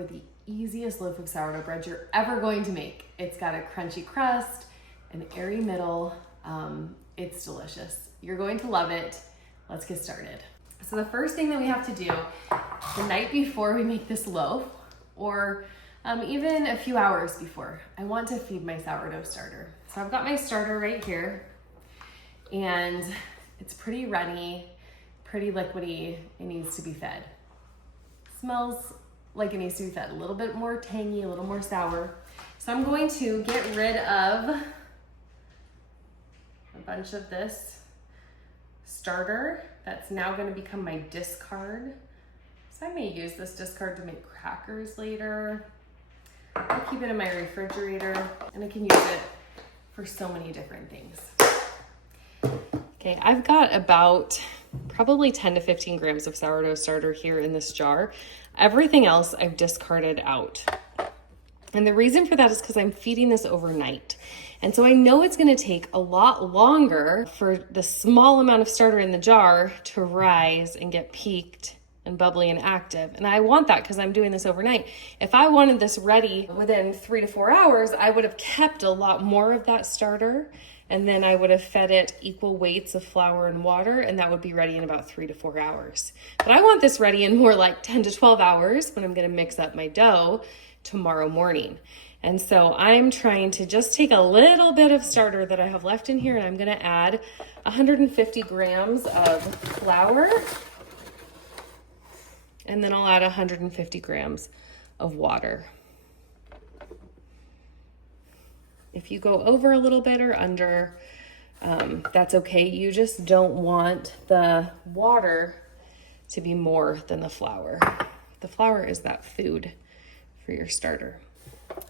for the easiest loaf of sourdough bread you're ever going to make. It's got a crunchy crust, an airy middle. It's delicious. You're going to love it. Let's get started. So the first thing that we have to do the night before we make this loaf, or even a few hours before, I want to feed my sourdough starter. So I've got my starter right here, and it's pretty runny, pretty liquidy. It needs to be fed. Smells like it needs to be fed. A little bit more tangy, a little more sour. So I'm going to get rid of a bunch of this starter that's now going to become my discard. So I may use this discard to make crackers later. I'll keep it in my refrigerator, and I can use it for so many different things. Okay, I've got about probably 10 to 15 grams of sourdough starter here in this jar. Everything else I've discarded out. And the reason for that is because I'm feeding this overnight. And so I know it's going to take a lot longer for the small amount of starter in the jar to rise and get peaked and bubbly and active. And I want that because I'm doing this overnight. If I wanted this ready within 3 to 4 hours, I would have kept a lot more of that starter, and then I would have fed it equal weights of flour and water, and that would be ready in about 3 to 4 hours. But I want this ready in more like 10 to 12 hours when I'm going to mix up my dough tomorrow morning. And so I'm trying to just take a little bit of starter that I have left in here, and I'm going to add 150 grams of flour, and then I'll add 150 grams of water. If you go over a little bit or under, that's okay. You just don't want the water to be more than the flour. The flour is that food for your starter.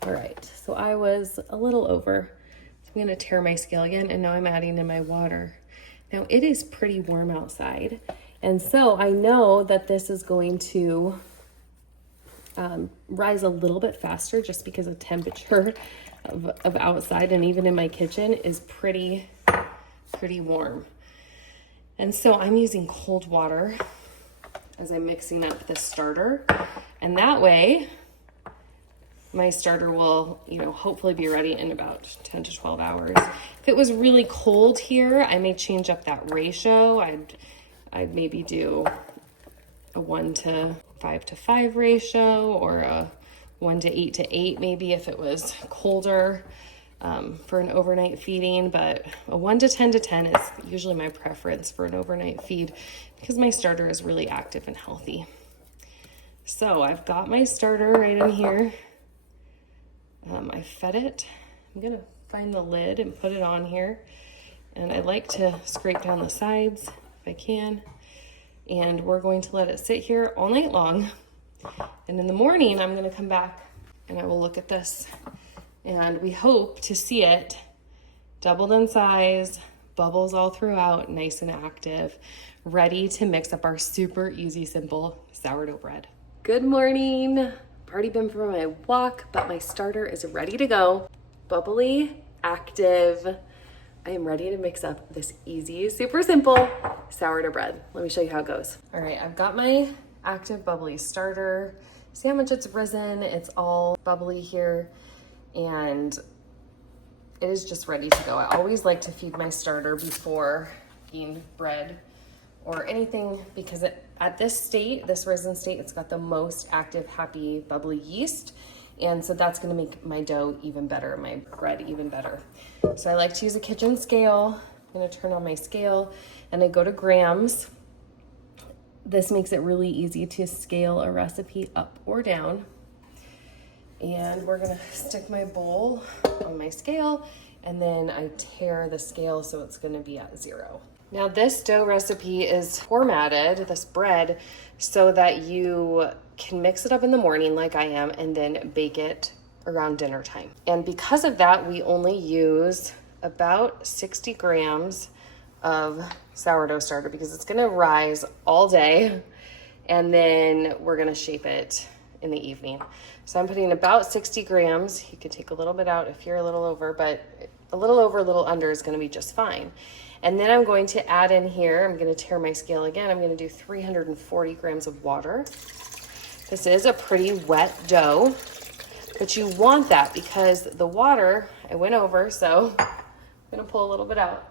All right, so I was a little over. So I'm gonna tear my scale again, and now I'm adding in my water. Now it is pretty warm outside, and so I know that this is going to rise a little bit faster just because the temperature of outside and even in my kitchen is pretty warm. And so I'm using cold water as I'm mixing up the starter, and that way my starter will, hopefully be ready in about 10 to 12 hours. If it was really cold here, I may change up that ratio. I'd maybe do a 1 to 5 to 5 ratio, or a 1 to 8 to 8 maybe if it was colder for an overnight feeding. But a 1 to 10 to 10 is usually my preference for an overnight feed because my starter is really active and healthy. So I've got my starter right in here. I fed it. I'm gonna find the lid and put it on here, and I like to scrape down the sides if I can, and we're going to let it sit here all night long. And in the morning I'm gonna come back and I will look at this, and we hope to see it doubled in size, bubbles all throughout, nice and active, ready to mix up our super easy, simple sourdough bread. Good morning. Already been for my walk, but my starter is ready to go. Bubbly, active. I am ready to mix up this easy, super simple sourdough bread. Let me show you how it goes. All right, I've got my active bubbly starter. See how much it's risen? It's all bubbly here, and it is just ready to go. I always like to feed my starter before feeding bread or anything, because at this state, this risen state, it's got the most active, happy, bubbly yeast. And so that's gonna make my dough even better, my bread even better. So I like to use a kitchen scale. I'm gonna turn on my scale and I go to grams. This makes it really easy to scale a recipe up or down. And we're gonna stick my bowl on my scale, and then I tear the scale so it's gonna be at 0. Now this dough recipe is formatted, this bread, so that you can mix it up in the morning like I am, and then bake it around dinner time. And because of that, we only use about 60 grams of sourdough starter because it's gonna rise all day, and then we're gonna shape it in the evening. So I'm putting about 60 grams. You could take a little bit out if you're a little over, but a little over, a little under is gonna be just fine. And then I'm going to add in here, I'm gonna tear my scale again, I'm gonna do 340 grams of water. This is a pretty wet dough, but you want that because the water, I went over, so I'm gonna pull a little bit out.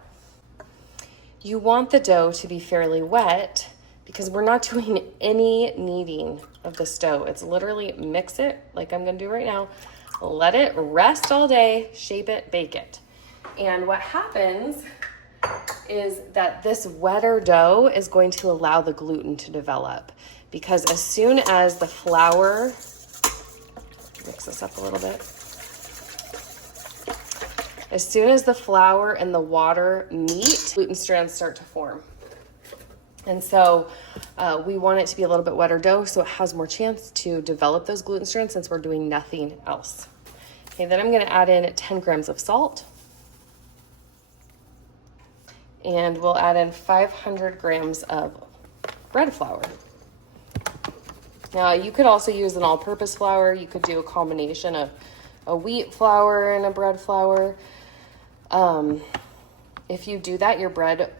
You want the dough to be fairly wet because we're not doing any kneading of this dough. It's literally mix it like I'm gonna do right now, let it rest all day, shape it, bake it. And what happens is that this wetter dough is going to allow the gluten to develop, because as soon as the flour, mix this up a little bit. As soon as the flour and the water meet, gluten strands start to form. And so we want it to be a little bit wetter dough so it has more chance to develop those gluten strands since we're doing nothing else. Okay, then I'm gonna add in 10 grams of salt. And we'll add in 500 grams of bread flour. Now you could also use an all-purpose flour. You could do a combination of a wheat flour and a bread flour. If you do that, your bread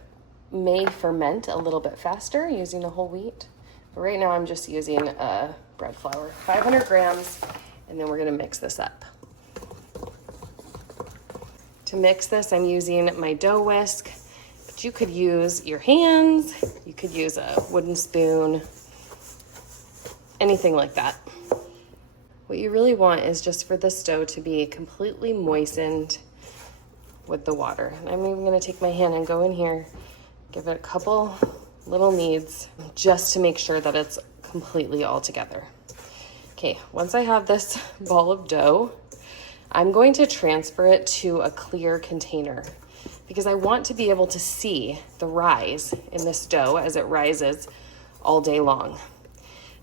may ferment a little bit faster using the whole wheat. But right now I'm just using bread flour, 500 grams, and then we're gonna mix this up. To mix this, I'm using my dough whisk. You could use your hands, you could use a wooden spoon, anything like that. What you really want is just for this dough to be completely moistened with the water. And I'm even gonna take my hand and go in here, give it a couple little kneads just to make sure that it's completely all together. Okay, once I have this ball of dough, I'm going to transfer it to a clear container, because I want to be able to see the rise in this dough as it rises all day long.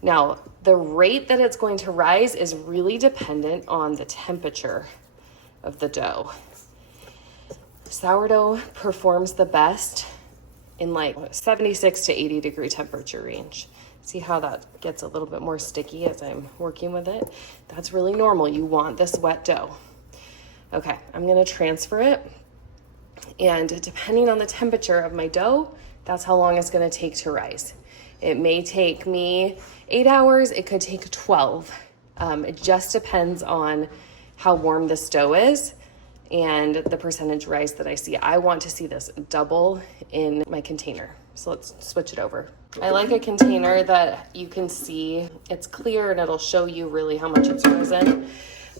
Now, the rate that it's going to rise is really dependent on the temperature of the dough. Sourdough performs the best in like 76 to 80 degree temperature range. See how that gets a little bit more sticky as I'm working with it? That's really normal. You want this wet dough. Okay, I'm gonna transfer it. And depending on the temperature of my dough, that's how long it's gonna take to rise. It may take me 8 hours, it could take 12. It just depends on how warm this dough is and the percentage rise that I see. I want to see this double in my container. So let's switch it over. I like a container that you can see it's clear and it'll show you really how much it's risen.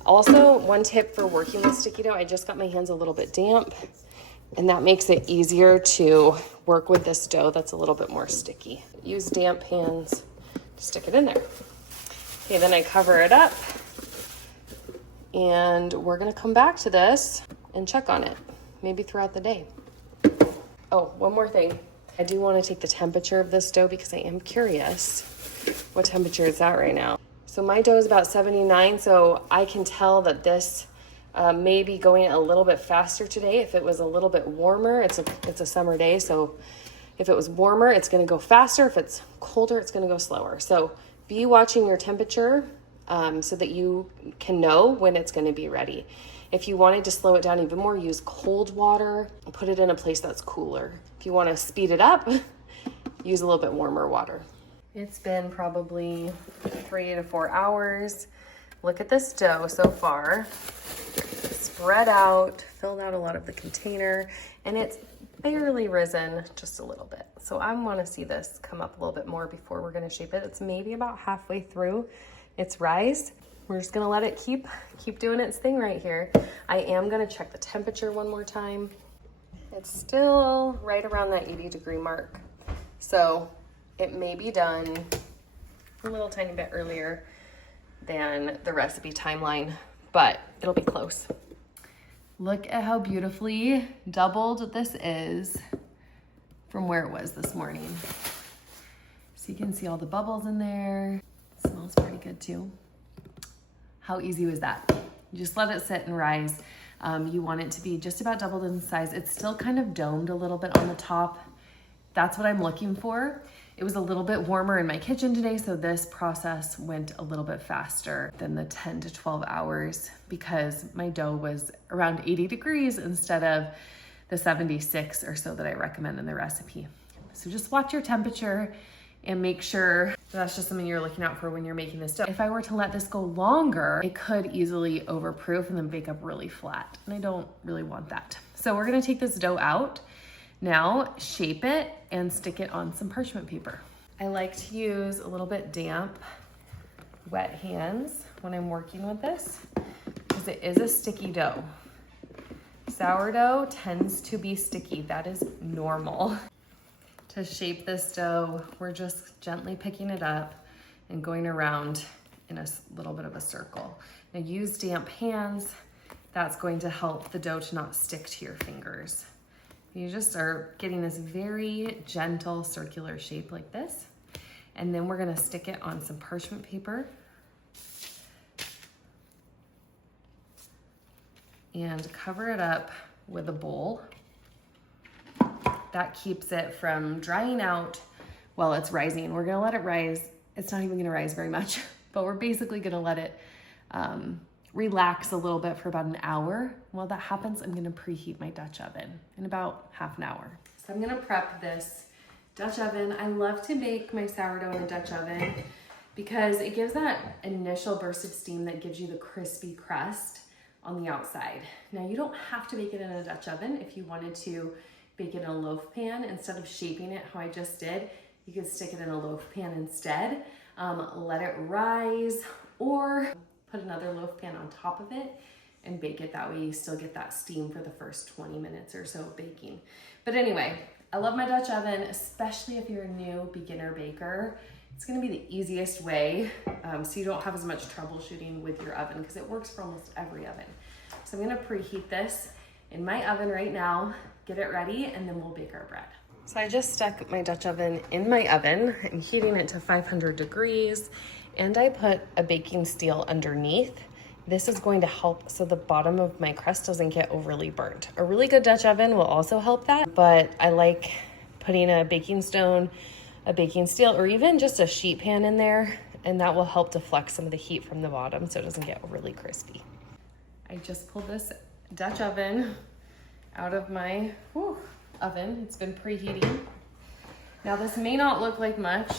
Also, one tip for working with sticky dough, I just got my hands a little bit damp, and that makes it easier to work with this dough that's a little bit more sticky. Use damp hands to stick it in there. Okay, then I cover it up, and we're gonna come back to this and check on it, maybe throughout the day. Oh, one more thing. I do wanna take the temperature of this dough because I am curious what temperature it's at right now. So my dough is about 79, so I can tell that this may be going a little bit faster today. If it was a little bit warmer, it's a summer day, so if it was warmer, it's gonna go faster. If it's colder, it's gonna go slower. So be watching your temperature so that you can know when it's gonna be ready. If you wanted to slow it down even more, use cold water and put it in a place that's cooler. If you wanna speed it up, use a little bit warmer water. It's been probably 3 to 4 hours. Look at this dough so far. Spread out, filled out a lot of the container, and it's barely risen just a little bit. So I want to see this come up a little bit more before we're going to shape it. It's maybe about halfway through its rise. We're just going to let it keep doing its thing right here. I am going to check the temperature one more time. It's still right around that 80 degree mark. So it may be done a little tiny bit earlier than the recipe timeline, but it'll be close. Look at how beautifully doubled this is from where it was this morning. So you can see all the bubbles in there. It smells pretty good too. How easy was that? You just let it sit and rise. You want it to be just about doubled in size. It's still kind of domed a little bit on the top. That's what I'm looking for. It was a little bit warmer in my kitchen today, so this process went a little bit faster than the 10 to 12 hours because my dough was around 80 degrees instead of the 76 or so that I recommend in the recipe. So just watch your temperature and make sure that's just something you're looking out for when you're making this dough. If I were to let this go longer, it could easily overproof and then bake up really flat, and I don't really want that. So we're gonna take this dough out. Now shape it and stick it on some parchment paper. I like to use a little bit damp, wet hands when I'm working with this because it is a sticky dough. Sourdough tends to be sticky. That is normal. To shape this dough, we're just gently picking it up and going around in a little bit of a circle. Now use damp hands. That's going to help the dough to not stick to your fingers. You just are getting this very gentle circular shape like this. And then we're gonna stick it on some parchment paper and cover it up with a bowl. That keeps it from drying out while it's rising. We're gonna let it rise. It's not even gonna rise very much, but we're basically gonna let it relax a little bit for about an hour. While that happens, I'm gonna preheat my Dutch oven in about half an hour. So I'm gonna prep this Dutch oven. I love to bake my sourdough in a Dutch oven because it gives that initial burst of steam that gives you the crispy crust on the outside. Now you don't have to bake it in a Dutch oven. If you wanted to bake it in a loaf pan, instead of shaping it how I just did, you could stick it in a loaf pan instead. Let it rise, or put another loaf pan on top of it and bake it that way. You still get that steam for the first 20 minutes or so of baking. But anyway, I love my Dutch oven, especially if you're a new beginner baker. It's gonna be the easiest way, so you don't have as much troubleshooting with your oven because it works for almost every oven. So I'm gonna preheat this in my oven right now, get it ready, and then we'll bake our bread. So I just stuck my Dutch oven in my oven. I'm heating it to 500 degrees, and I put a baking steel underneath. This is going to help so the bottom of my crust doesn't get overly burnt. A really good Dutch oven will also help that, but I like putting a baking stone, a baking steel, or even just a sheet pan in there, and that will help deflect some of the heat from the bottom so it doesn't get overly crispy. I just pulled this Dutch oven out of my oven. It's been preheating. Now this may not look like much.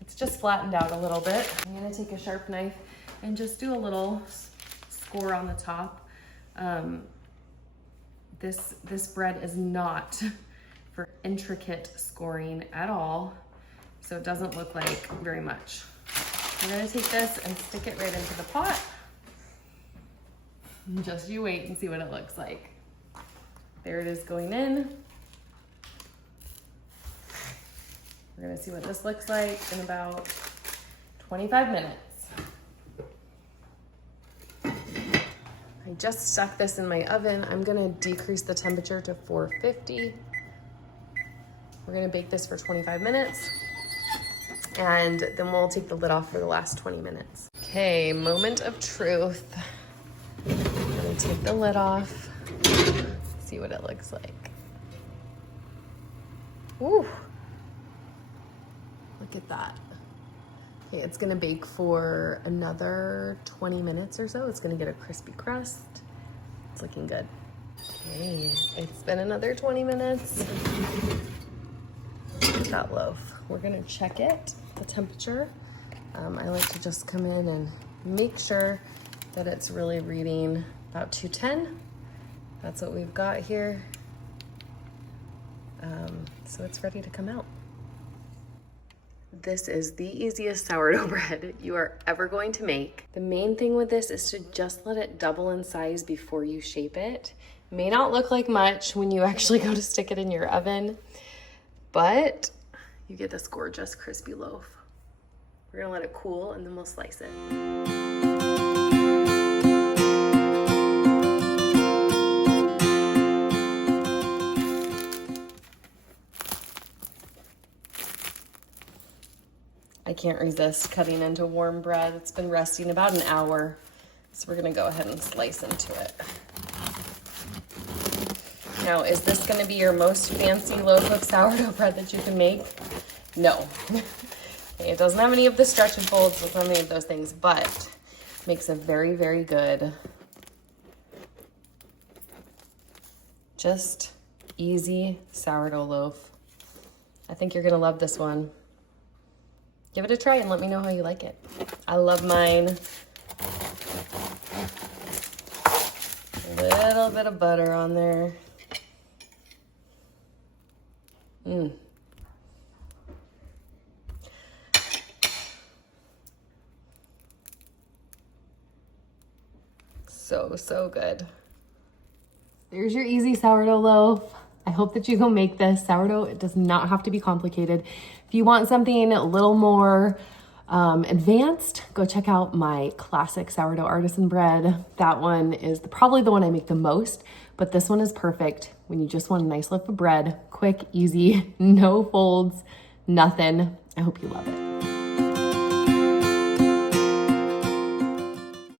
It's just flattened out a little bit. I'm gonna take a sharp knife and just do a little score on the top. This bread is not for intricate scoring at all, so it doesn't look like very much. I'm gonna take this and stick it right into the pot. Just you wait and see what it looks like. There it is going in. We're gonna see what this looks like in about 25 minutes. I just stuck this in my oven. I'm gonna decrease the temperature to 450. We're gonna bake this for 25 minutes, and then we'll take the lid off for the last 20 minutes. Okay, moment of truth. I'm gonna take the lid off, see what it looks like. Ooh. Look at that. Okay, it's gonna bake for another 20 minutes or so. It's gonna get a crispy crust. It's looking good. Okay, it's been another 20 minutes. Look at that loaf. We're gonna check it, the temperature. I like to just come in and make sure that it's really reading about 210. That's what we've got here. So it's ready to come out. This is the easiest sourdough bread you are ever going to make. The main thing with this is to just let it double in size before you shape it. May not look like much when you actually go to stick it in your oven, but you get this gorgeous crispy loaf. We're gonna let it cool and then we'll slice it. I can't resist cutting into warm bread. It's been resting about an hour, so we're gonna go ahead and slice into it. Now, is this gonna be your most fancy loaf of sourdough bread that you can make? No. Okay, it doesn't have any of the stretch and folds with any of those things, but makes a very, very good, just easy sourdough loaf. I think you're gonna love this one. Give it a try and let me know how you like it. I love mine. A little bit of butter on there. So good. There's your easy sourdough loaf. I hope that you go make this. Sourdough, it does not have to be complicated. If you want something a little more advanced, go check out my classic sourdough artisan bread. That one is probably the one I make the most, but this one is perfect when you just want a nice loaf of bread, quick, easy, no folds, nothing. I hope you love it.